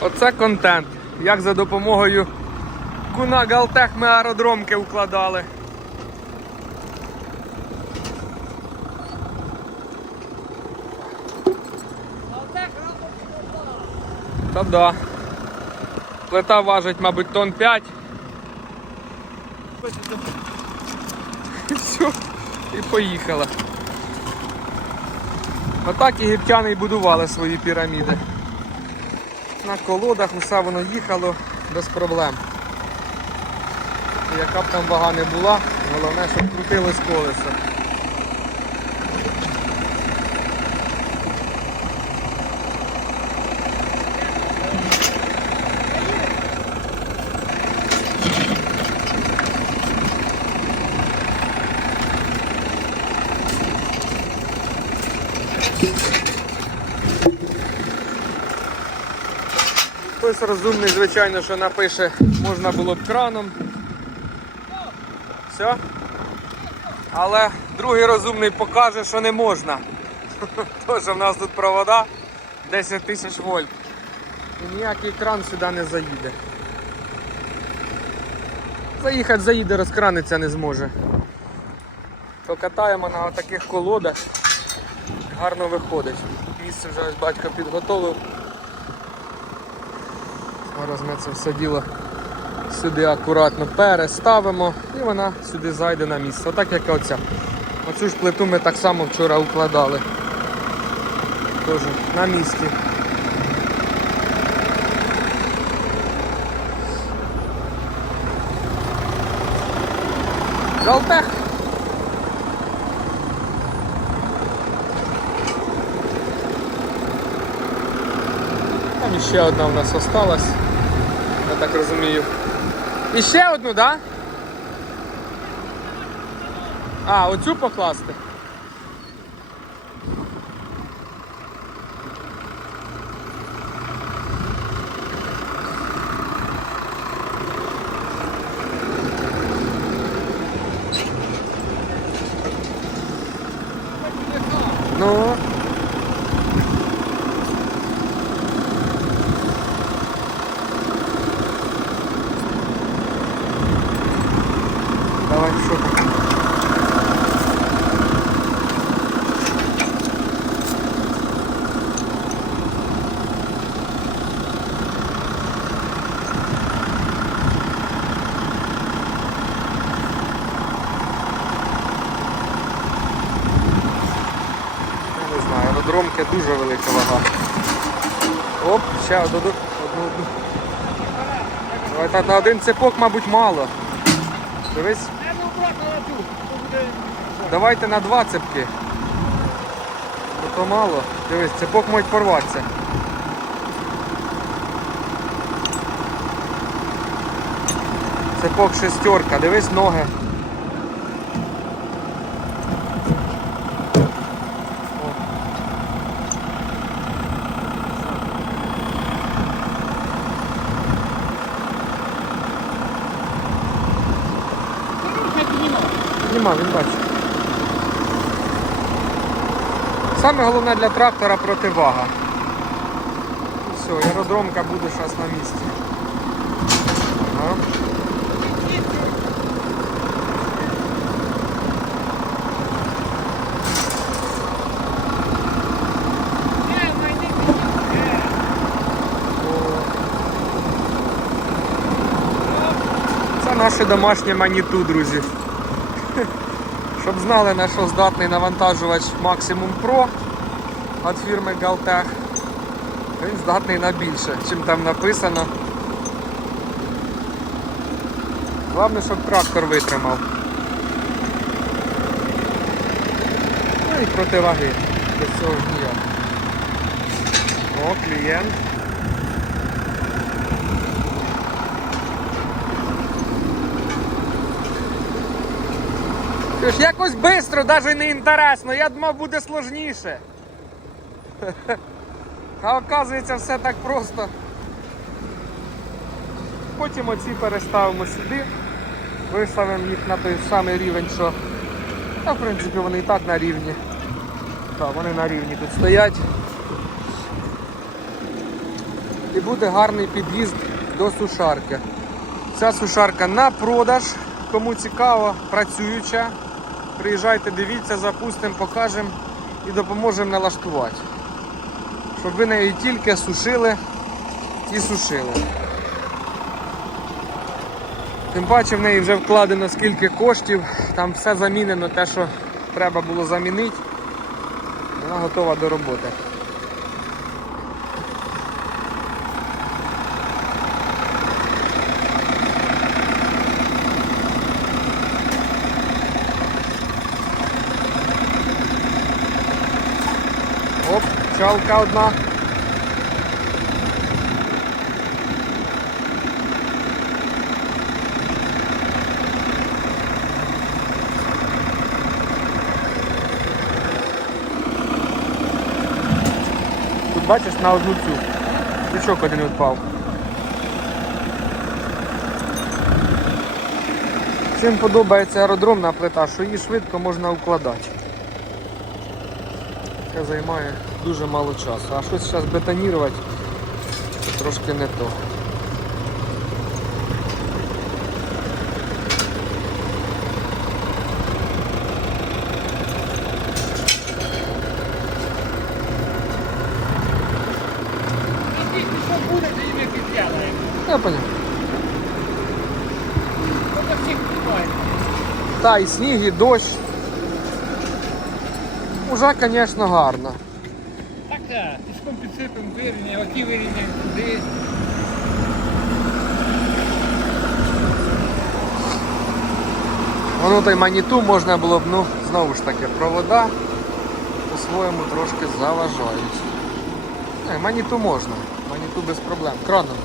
Оце контент. Як за допомогою Куна Галтех ми аеродромки укладали. Та да. Плита важить, мабуть, тонн 5. І все. І поїхала. Отак єгиптяни і будували свої піраміди. На колодах усе воно їхало без проблем. Яка б там вага не була, головне, щоб крутилось колесо. Хтось розумний, звичайно, що напише, можна було б краном. Все. Але другий розумний покаже, що не можна. Тож в нас тут провода 10 тисяч вольт. І ніякий кран сюди не заїде. Заїхати заїде, розкраниться не зможе. То катаємо на таких колодах. Гарно виходить. Місце вже батько підготовив. Зараз ми це все діло сюди акуратно переставимо і вона сюди зайде на місце. Отак як оця. Оцю ж плиту ми так само вчора укладали. Теж на місці. Галтех. Там іще одна у нас осталась. Так розумію. І ще одну, так? Да? А, оцю покласти. Ну. Аеродромки дуже велика вага. Оп, ще одну, одну, так на один цепок, мабуть, мало. Дивись. Давайте на два цепки. Бо то мало. Дивись, цепок може порватися. Цепок шестерка, дивись ноги. Нема, він бачить. Саме головне для трактора противага. Все, аеродромка буде зараз на місці. Ага. Це наше домашнє маніту, друзі. Щоб знали, на що здатний навантажувач Maximum Pro від фірми Galtech. Він здатний на більше, чим там написано. Головне, щоб трактор витримав. Ну і противаги. Без цього ніяк. О, клієнт. Якось швидко, навіть не інтересно. Я думав, буде сложніше. А оказується все так просто. Потім оці переставимо сюди, виставимо їх на той самий рівень, що. Та, в принципі, вони і так на рівні. Так, вони на рівні тут стоять. і буде гарний під'їзд до сушарки. Ця сушарка на продаж. Кому цікаво, працююча. Приїжджайте, дивіться, запустимо, покажемо і допоможемо налаштувати. Щоб ви неї тільки сушили і сушили. Тим паче в неї вже вкладено скільки коштів, там все замінено, те, що треба було замінити. Вона готова до роботи. Чалка одна. Тут бачиш на одну цю. Крючок один відпав. Чим подобається аеродромна плита, що її швидко можна укладати. Це займає дуже мало часу. А щось зараз бетонувати трошки не то. Я впливає. Та і сніг, і дощ. Уже, звісно, гарно. Так. Піском підсипемо вирівняємо, оті вирівняємо туди. Воно той маніту можна було б, ну, знову ж таки, провода по-своєму трошки заважають. Маніту можна, маніту без проблем. Краном.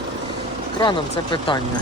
Краном це питання.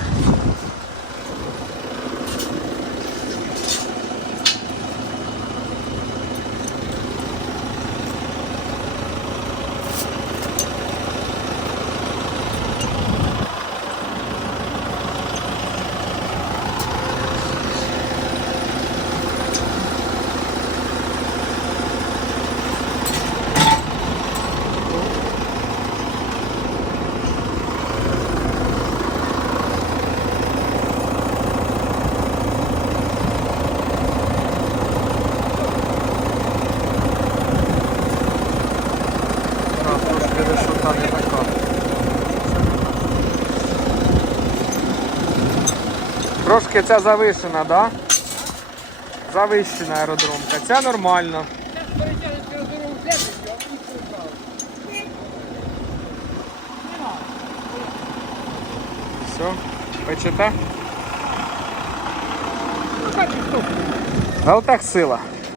А, трошки решота не така. Трошки ця завишена, да? Завищена аеродромка. Ця нормально. Все, печете? Ну, так сила.